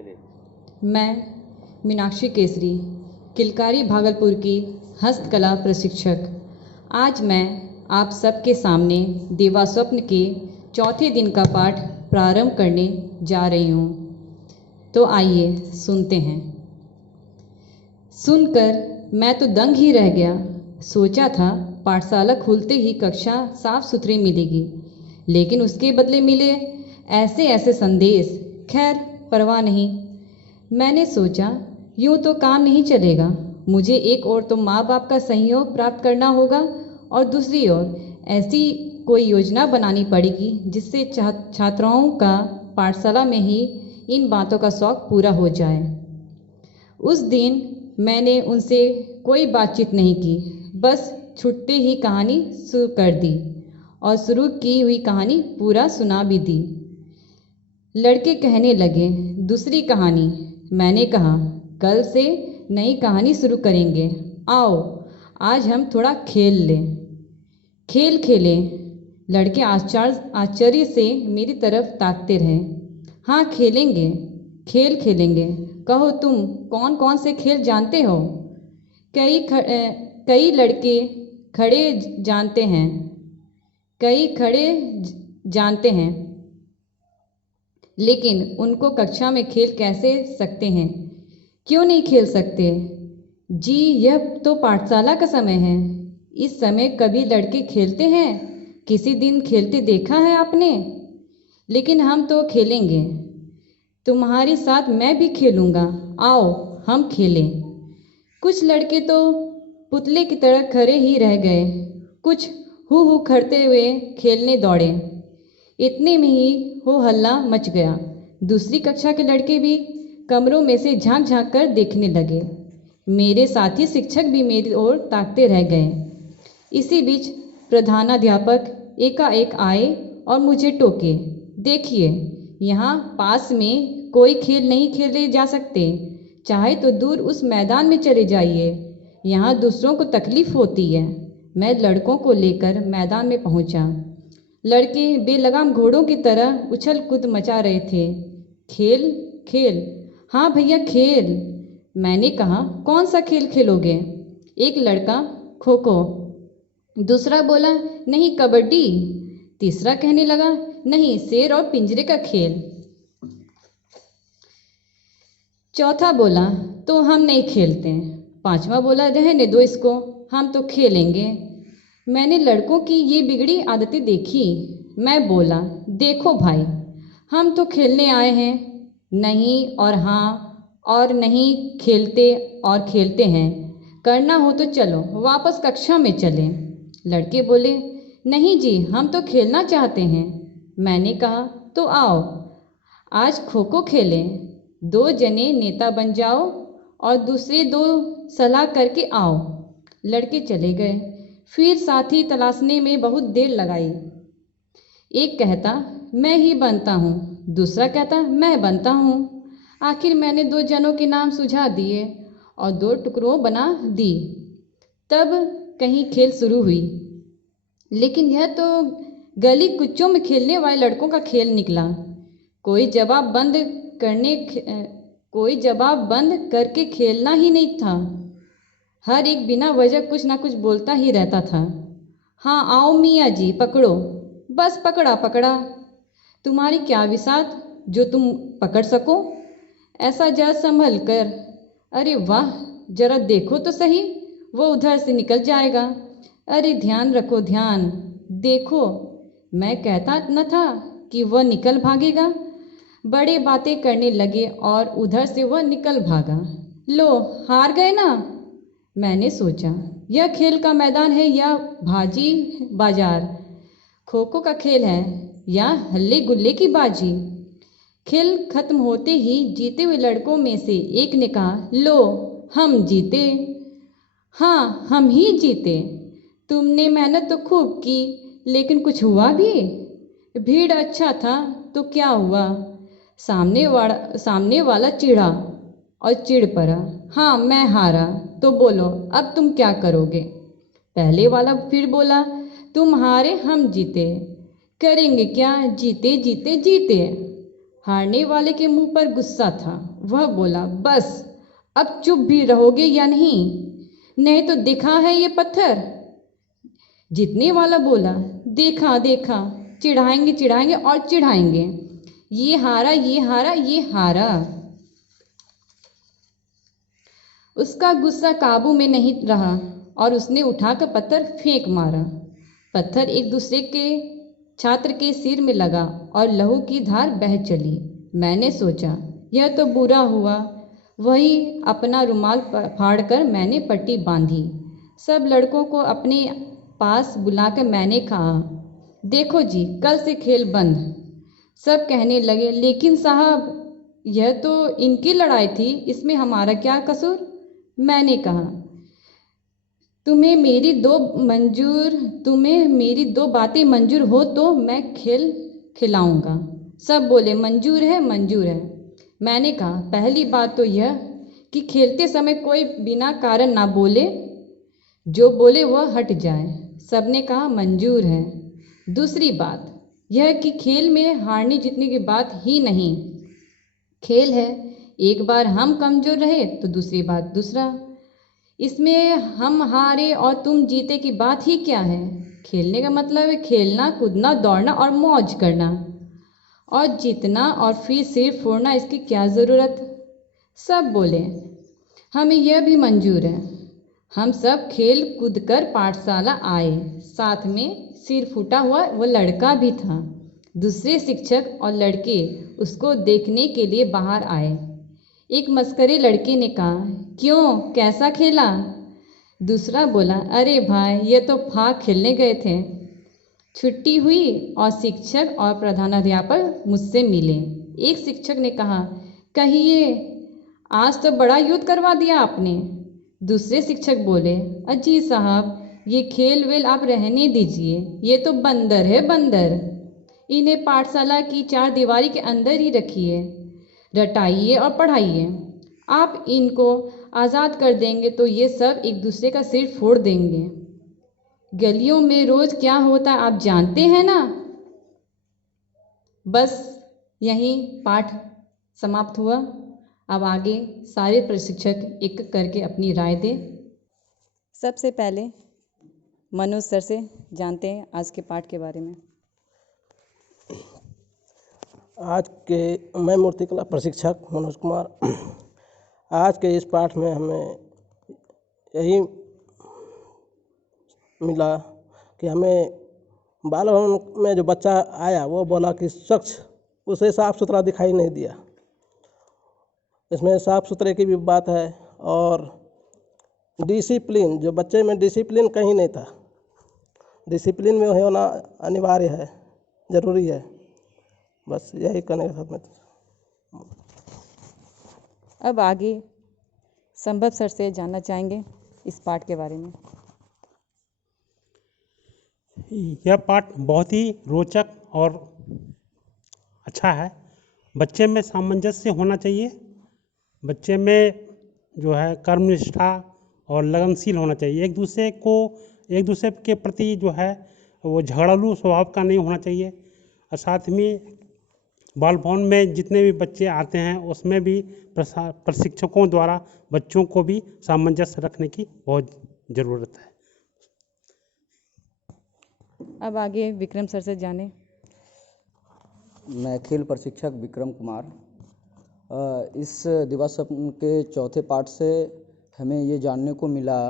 चलिए। मैं मीनाक्षी केसरी, किलकारी भागलपुर की हस्तकला प्रशिक्षक। आज मैं आप सबके सामने देवास्वप्न के चौथे दिन का पाठ प्रारंभ करने जा रही हूँ। तो आइए सुनते हैं। सुनकर मैं तो दंग ही रह गया। सोचा था पाठशाला खुलते ही कक्षा साफ सुथरी मिलेगी, लेकिन उसके बदले मिले ऐसे ऐसे संदेश। खैर परवाह नहीं। मैंने सोचा यूँ तो काम नहीं चलेगा। मुझे एक ओर तो माँ बाप का सहयोग प्राप्त करना होगा और दूसरी ओर ऐसी कोई योजना बनानी पड़ेगी जिससे छात्राओं का पाठशाला में ही इन बातों का शौक़ पूरा हो जाए। उस दिन मैंने उनसे कोई बातचीत नहीं की, बस छुट्टे ही कहानी शुरू कर दी और शुरू की हुई कहानी पूरा सुना भी दी। लड़के कहने लगे दूसरी कहानी। मैंने कहा कल से नई कहानी शुरू करेंगे। आओ आज हम थोड़ा खेल लें। खेल खेलें। लड़के आश्चर्य से मेरी तरफ ताकते रहे। हाँ खेलेंगे, खेल खेलेंगे। कहो तुम कौन कौन से खेल जानते हो? कई लड़के खड़े जानते हैं, कई खड़े जानते हैं, लेकिन उनको कक्षा में खेल कैसे सकते हैं? क्यों नहीं खेल सकते? जी यह तो पाठशाला का समय है। इस समय कभी लड़के खेलते हैं? किसी दिन खेलते देखा है आपने? लेकिन हम तो खेलेंगे। तुम्हारे साथ मैं भी खेलूँगा। आओ हम खेलें। कुछ लड़के तो पुतले की तरह खड़े ही रह गए, कुछ हू करते हुए खेलने दौड़े। इतने में ही हो हल्ला मच गया। दूसरी कक्षा के लड़के भी कमरों में से झांक झांक कर देखने लगे। मेरे साथी शिक्षक भी मेरी ओर ताकते रह गए। इसी बीच प्रधानाध्यापक एकाएक आए और मुझे टोके। देखिए यहाँ पास में कोई खेल नहीं खेले जा सकते, चाहे तो दूर उस मैदान में चले जाइए, यहाँ दूसरों को तकलीफ़ होती है। मैं लड़कों को लेकर मैदान में पहुँचा। लड़के बेलगाम घोड़ों की तरह उछल कूद मचा रहे थे। खेल खेल, हाँ भैया खेल। मैंने कहा कौन सा खेल खेलोगे? एक लड़का खो खो, दूसरा बोला नहीं कबड्डी, तीसरा कहने लगा नहीं शेर और पिंजरे का खेल, चौथा बोला तो हम नहीं खेलते, पांचवा बोला रहने दो इसको, हम तो खेलेंगे। मैंने लड़कों की ये बिगड़ी आदतें देखी। मैं बोला देखो भाई, हम तो खेलने आए हैं। नहीं और हाँ और नहीं, खेलते और खेलते हैं। करना हो तो चलो वापस कक्षा में चलें। लड़के बोले नहीं जी हम तो खेलना चाहते हैं। मैंने कहा तो आओ आज खो खो खेलें। 2 जने नेता बन जाओ और दूसरे 2 सलाह करके आओ। लड़के चले गए। फिर साथी तलाशने में बहुत देर लगाई। एक कहता मैं ही बनता हूँ, दूसरा कहता मैं बनता हूँ। आखिर मैंने 2 जनों के नाम सुझा दिए और 2 टुकड़ों बना दी। तब कहीं खेल शुरू हुई, लेकिन यह तो गली कुच्चों में खेलने वाले लड़कों का खेल निकला। कोई जवाब बंद करके खेलना ही नहीं था। हर एक बिना वजह कुछ ना कुछ बोलता ही रहता था। हाँ आओ मियाँ जी पकड़ो, बस पकड़ा पकड़ा। तुम्हारी क्या विसात जो तुम पकड़ सको? ऐसा जरा संभल कर। अरे वाह जरा देखो तो सही, वो उधर से निकल जाएगा। अरे ध्यान रखो ध्यान, देखो मैं कहता न था कि वह निकल भागेगा। बड़े बातें करने लगे और उधर से वह निकल भागा। लो हार गए ना। मैंने सोचा यह खेल का मैदान है या भाजी बाजार, खो खो का खेल है या हल्ले गुल्ले की बाजी। खेल खत्म होते ही जीते हुए लड़कों में से एक ने कहा लो हम जीते। हाँ हम ही जीते। तुमने मेहनत तो खूब की, लेकिन कुछ हुआ भी? भीड़ अच्छा था तो क्या हुआ? सामने वाला चिढ़ा और चिढ़ पड़ा। हाँ मैं हारा, तो बोलो अब तुम क्या करोगे? पहले वाला फिर बोला तुम हारे हम जीते, करेंगे क्या, जीते जीते जीते। हारने वाले के मुंह पर गुस्सा था। वह बोला, बस अब चुप भी रहोगे या नहीं? नहीं तो दिखा है ये पत्थर? जीतने वाला बोला, देखा देखा, चिढ़ाएंगे चिढ़ाएंगे और चिढ़ाएंगे। ये हारा ये हारा ये हारा। उसका गुस्सा काबू में नहीं रहा और उसने उठाकर पत्थर फेंक मारा। पत्थर एक दूसरे के छात्र के सिर में लगा और लहू की धार बह चली। मैंने सोचा, यह तो बुरा हुआ। वही अपना रुमाल फाड़कर मैंने पट्टी बांधी। सब लड़कों को अपने पास बुलाकर मैंने कहा, देखो जी, कल से खेल बंद। सब कहने लगे, लेकिन साहब यह तो इनकी लड़ाई थी, इसमें हमारा क्या कसूर? मैंने कहा, तुम्हें मेरी दो बातें मंजूर हो तो मैं खेल खिलाऊंगा। सब बोले, मंजूर है मंजूर है। मैंने कहा, पहली बात तो यह कि खेलते समय कोई बिना कारण ना बोले, जो बोले वह हट जाए। सबने कहा, मंजूर है। दूसरी बात यह कि खेल में हारने जीतने की बात ही नहीं। खेल है, एक बार हम कमज़ोर रहे तो दूसरी बात दूसरा। इसमें हम हारे और तुम जीते की बात ही क्या है? खेलने का मतलब है खेलना, कूदना, दौड़ना और मौज करना। और जीतना और फिर सिर फोड़ना, इसकी क्या ज़रूरत? सब बोले, हमें यह भी मंजूर है। हम सब खेल कूद कर पाठशाला आए। साथ में सिर फूटा हुआ वो लड़का भी था। दूसरे शिक्षक और लड़के उसको देखने के लिए बाहर आए। एक मस्करे लड़के ने कहा, क्यों, कैसा खेला? दूसरा बोला, अरे भाई, ये तो फाग खेलने गए थे। छुट्टी हुई और शिक्षक और प्रधानाध्यापक मुझसे मिले। एक शिक्षक ने कहा, कहिए, आज तो बड़ा युद्ध करवा दिया आपने। दूसरे शिक्षक बोले, अजी साहब, ये खेल वेल आप रहने दीजिए, ये तो बंदर है बंदर। इन्हें पाठशाला की चार दीवारी के अंदर ही रखिए, रटाइए और पढ़ाइए। आप इनको आज़ाद कर देंगे तो ये सब एक दूसरे का सिर फोड़ देंगे। गलियों में रोज़ क्या होता है आप जानते हैं ना। बस यहीं पाठ समाप्त हुआ। अब आगे सारे प्रशिक्षक एक करके अपनी राय दें। सबसे पहले मनोज सर से जानते हैं आज के पाठ के बारे में। मैं मूर्तिकला प्रशिक्षक मनोज कुमार। आज के इस पाठ में हमें यही मिला कि हमें बाल भवन में जो बच्चा आया वो बोला कि स्वच्छ, उसे साफ सुथरा दिखाई नहीं दिया। इसमें साफ सुथरे की भी बात है और डिसिप्लिन, जो बच्चे में डिसिप्लिन कहीं नहीं था। डिसिप्लिन में होना अनिवार्य है, ज़रूरी है। बस यही कहने के साथ में। अब आगे संभव सर से जानना चाहेंगे इस पाठ के बारे में। यह पाठ बहुत ही रोचक और अच्छा है। बच्चे में सामंजस्य होना चाहिए। बच्चे में जो है कर्मनिष्ठा और लगनशील होना चाहिए। एक दूसरे के प्रति जो है वो झगड़ालू स्वभाव का नहीं होना चाहिए। और साथ में बाल भवन में जितने भी बच्चे आते हैं उसमें भी प्रशिक्षकों द्वारा बच्चों को भी सामंजस्य रखने की बहुत ज़रूरत है। अब आगे विक्रम सर से जाने। मैं खेल प्रशिक्षक विक्रम कुमार। इस दिवस के चौथे पाठ से हमें ये जानने को मिला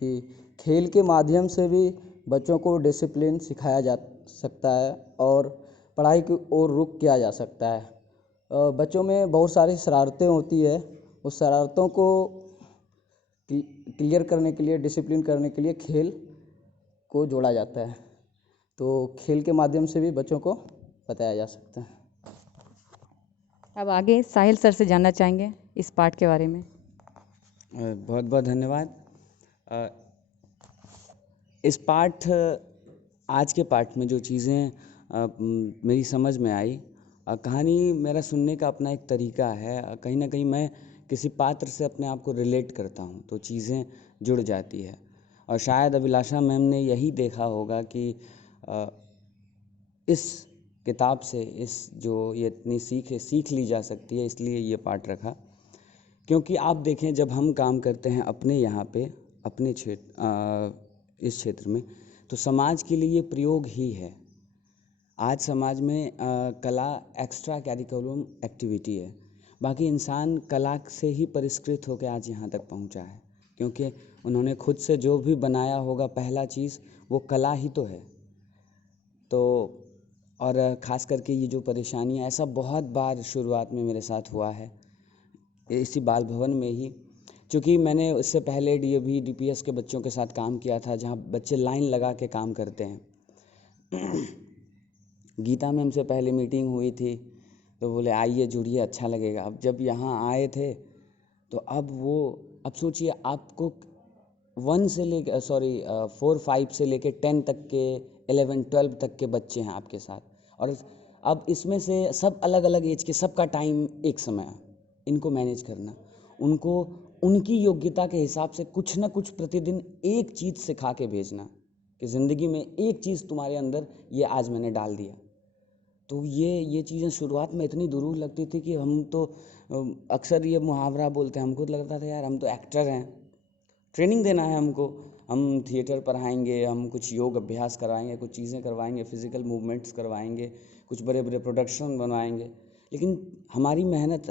कि खेल के माध्यम से भी बच्चों को डिसिप्लिन सिखाया जा सकता है और पढ़ाई की ओर रुख किया जा सकता है। बच्चों में बहुत सारी शरारतें होती है, उस शरारतों को क्लियर करने के लिए, डिसिप्लिन करने के लिए खेल को जोड़ा जाता है। तो खेल के माध्यम से भी बच्चों को बताया जा सकता है। अब आगे साहिल सर से जानना चाहेंगे इस पाठ के बारे में। बहुत बहुत धन्यवाद। इस पाठ आज के पाठ में जो चीज़ें मेरी समझ में आई, कहानी मेरा सुनने का अपना एक तरीका है। कहीं ना कहीं मैं किसी पात्र से अपने आप को रिलेट करता हूँ तो चीज़ें जुड़ जाती है। और शायद अभिलाषा मैम ने यही देखा होगा कि इस किताब से इस जो ये इतनी सीख ली जा सकती है, इसलिए ये पाठ रखा। क्योंकि आप देखें, जब हम काम करते हैं अपने यहाँ पे, अपने इस क्षेत्र में, तो समाज के लिए ये प्रयोग ही है। आज समाज में कला एक्स्ट्रा करिकुलम एक्टिविटी है। बाकी इंसान कला से ही परिष्कृत होकर आज यहाँ तक पहुँचा है, क्योंकि उन्होंने खुद से जो भी बनाया होगा पहला चीज़, वो कला ही तो है। तो और ख़ास करके ये जो परेशानियाँ, ऐसा बहुत बार शुरुआत में मेरे साथ हुआ है इसी बाल भवन में ही। क्योंकि मैंने उससे पहले DAV DPS के बच्चों के साथ काम किया था, जहाँ बच्चे लाइन लगा के काम करते हैं। गीता मैम से पहले मीटिंग हुई थी, तो बोले आइए जुड़िए, अच्छा लगेगा। अब जब यहाँ आए थे, तो अब सोचिए, आपको 4 5 से लेके 10 तक के, 11 12 तक के बच्चे हैं आपके साथ, और अब इसमें से सब अलग अलग एज के, सबका टाइम एक समय है, इनको मैनेज करना, उनको उनकी योग्यता के हिसाब से कुछ ना कुछ प्रतिदिन एक चीज़ सिखा के भेजना कि ज़िंदगी में एक चीज़ तुम्हारे अंदर ये आज मैंने डाल दिया। तो ये चीज़ें शुरुआत में इतनी दुरूह लगती थी कि हम तो अक्सर ये मुहावरा बोलते हैं, हमको तो लगता था यार हम तो एक्टर हैं, ट्रेनिंग देना है हमको, हम थिएटर पढ़ाएंगे, हम कुछ योग अभ्यास करवाएंगे, कुछ चीज़ें करवाएंगे, फिजिकल मूवमेंट्स करवाएंगे, कुछ बड़े बड़े प्रोडक्शन बनवाएंगे। लेकिन हमारी मेहनत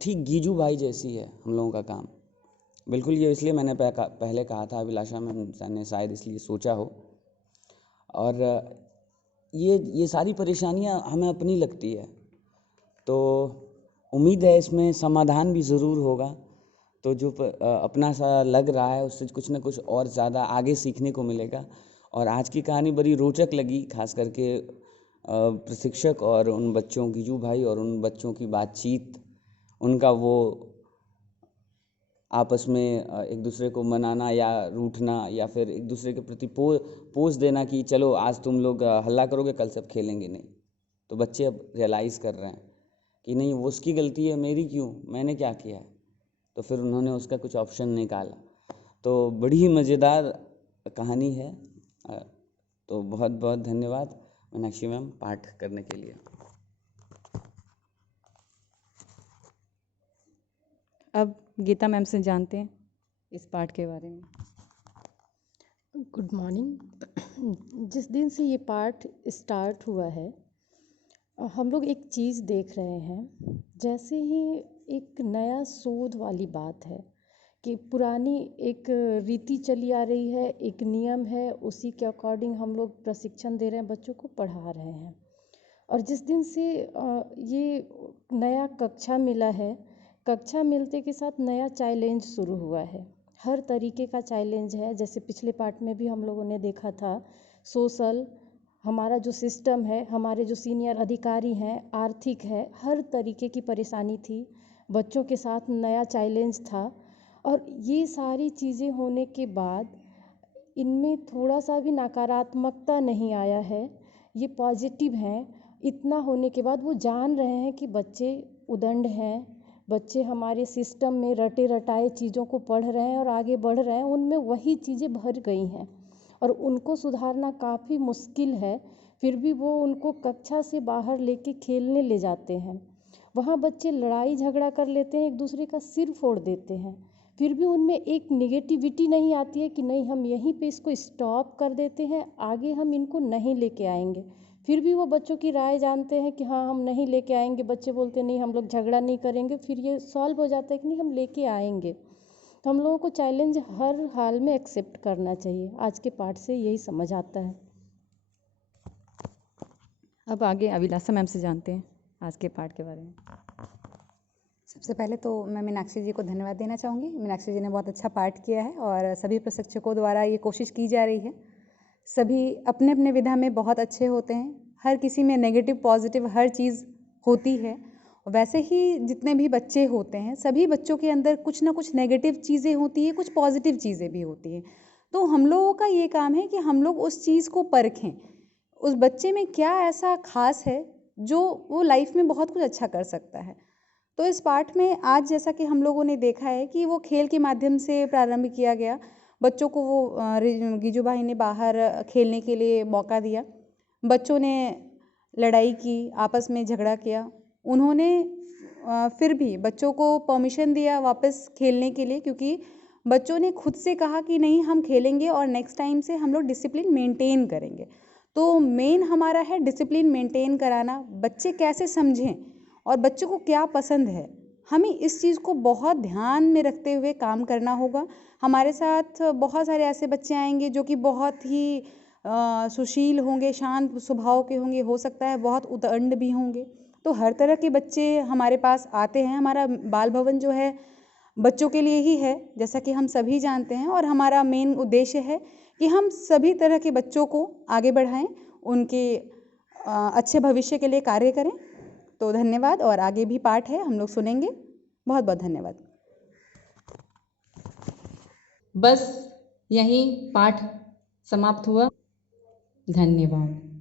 ठीक गीजू भाई जैसी है हम लोगों का काम। बिल्कुल, ये इसलिए मैंने पहले कहा था, अभिलाषा मैम ने शायद इसलिए सोचा हो। और ये सारी परेशानियां हमें अपनी लगती है, तो उम्मीद है इसमें समाधान भी ज़रूर होगा। तो जो अपना सा लग रहा है, उससे कुछ ना कुछ और ज़्यादा आगे सीखने को मिलेगा। और आज की कहानी बड़ी रोचक लगी, खास करके प्रशिक्षक और उन बच्चों, गीजू भाई और उन बच्चों की बातचीत, उनका वो आपस में एक दूसरे को मनाना या रूठना, या फिर एक दूसरे के प्रति पोज देना कि चलो आज तुम लोग हल्ला करोगे, कल सब खेलेंगे नहीं। तो बच्चे अब रियलाइज़ कर रहे हैं कि नहीं, वो उसकी गलती है, मेरी क्यों, मैंने क्या किया है। तो फिर उन्होंने उसका कुछ ऑप्शन निकाला। तो बड़ी ही मज़ेदार कहानी है। तो बहुत बहुत धन्यवाद मीनाक्षी मैम पाठ करने के लिए। अब गीता मैम से जानते हैं इस पाठ के बारे में। Good morning. जिस दिन से ये पाठ स्टार्ट हुआ है, हम लोग एक चीज़ देख रहे हैं, जैसे ही एक नया शोध वाली बात है कि पुरानी एक रीति चली आ रही है, एक नियम है, उसी के अकॉर्डिंग हम लोग प्रशिक्षण दे रहे हैं, बच्चों को पढ़ा रहे हैं। और जिस दिन से ये नया कक्षा मिला है, कक्षा मिलते के साथ नया चैलेंज शुरू हुआ है। हर तरीके का चैलेंज है। जैसे पिछले पार्ट में भी हम लोगों ने देखा था, सोशल, हमारा जो सिस्टम है, हमारे जो सीनियर अधिकारी हैं, आर्थिक है, हर तरीके की परेशानी थी। बच्चों के साथ नया चैलेंज था। और ये सारी चीज़ें होने के बाद इनमें थोड़ा सा भी नकारात्मकता नहीं आया है, ये पॉजिटिव हैं। इतना होने के बाद वो जान रहे हैं कि बच्चे उदंड हैं, बच्चे हमारे सिस्टम में रटे रटाए चीज़ों को पढ़ रहे हैं और आगे बढ़ रहे हैं, उनमें वही चीज़ें भर गई हैं और उनको सुधारना काफ़ी मुश्किल है। फिर भी वो उनको कक्षा से बाहर लेके खेलने ले जाते हैं। वहाँ बच्चे लड़ाई झगड़ा कर लेते हैं, एक दूसरे का सिर फोड़ देते हैं। फिर भी उनमें एक नेगेटिविटी नहीं आती है कि नहीं, हम यहीं पे इसको स्टॉप कर देते हैं, आगे हम इनको नहीं लेके आएंगे। फिर भी वो बच्चों की राय जानते हैं कि हाँ हम नहीं लेके आएंगे। बच्चे बोलते नहीं, हम लोग झगड़ा नहीं करेंगे। फिर ये सॉल्व हो जाता है कि नहीं, हम लेके आएंगे। तो हम लोगों को चैलेंज हर हाल में एक्सेप्ट करना चाहिए। आज के पाठ से यही समझ आता है। अब आगे अभिलाषा मैम से जानते हैं आज के पाठ के बारे में। सबसे पहले तो मैं मीनाक्षी जी को धन्यवाद देना चाहूँगी। मीनाक्षी जी ने बहुत अच्छा पाठ किया है और सभी प्रशिक्षकों द्वारा ये कोशिश की जा रही है। सभी अपने अपने विधा में बहुत अच्छे होते हैं। हर किसी में नेगेटिव पॉजिटिव हर चीज़ होती है। वैसे ही जितने भी बच्चे होते हैं, सभी बच्चों के अंदर कुछ ना कुछ नेगेटिव चीज़ें होती हैं, कुछ पॉजिटिव चीज़ें भी होती हैं। तो हम लोगों का ये काम है कि हम लोग उस चीज़ को परखें, उस बच्चे में क्या ऐसा खास है जो वो लाइफ में बहुत कुछ अच्छा कर सकता है। तो इस पाठ में आज जैसा कि हम लोगों ने देखा है कि वो खेल के माध्यम से प्रारंभ किया गया। बच्चों को वो गीजू भाई ने बाहर खेलने के लिए मौका दिया। बच्चों ने लड़ाई की, आपस में झगड़ा किया, उन्होंने फिर भी बच्चों को परमिशन दिया वापस खेलने के लिए, क्योंकि बच्चों ने खुद से कहा कि नहीं हम खेलेंगे और नेक्स्ट टाइम से हम लोग डिसिप्लिन मेंटेन करेंगे। तो मेन हमारा है डिसिप्लिन मेंटेन कराना, बच्चे कैसे समझें और बच्चों को क्या पसंद है, हमें इस चीज़ को बहुत ध्यान में रखते हुए काम करना होगा। हमारे साथ बहुत सारे ऐसे बच्चे आएंगे जो कि बहुत ही सुशील होंगे, शांत स्वभाव के होंगे, हो सकता है बहुत उद्दंड भी होंगे। तो हर तरह के बच्चे हमारे पास आते हैं। हमारा बाल भवन जो है बच्चों के लिए ही है, जैसा कि हम सभी जानते हैं, और हमारा मेन उद्देश्य है कि हम सभी तरह के बच्चों को आगे बढ़ाएं, उनके अच्छे भविष्य के लिए कार्य करें। तो धन्यवाद, और आगे भी पाठ है, हम लोग सुनेंगे। बहुत बहुत धन्यवाद। बस यहीं पाठ समाप्त हुआ। धन्यवाद।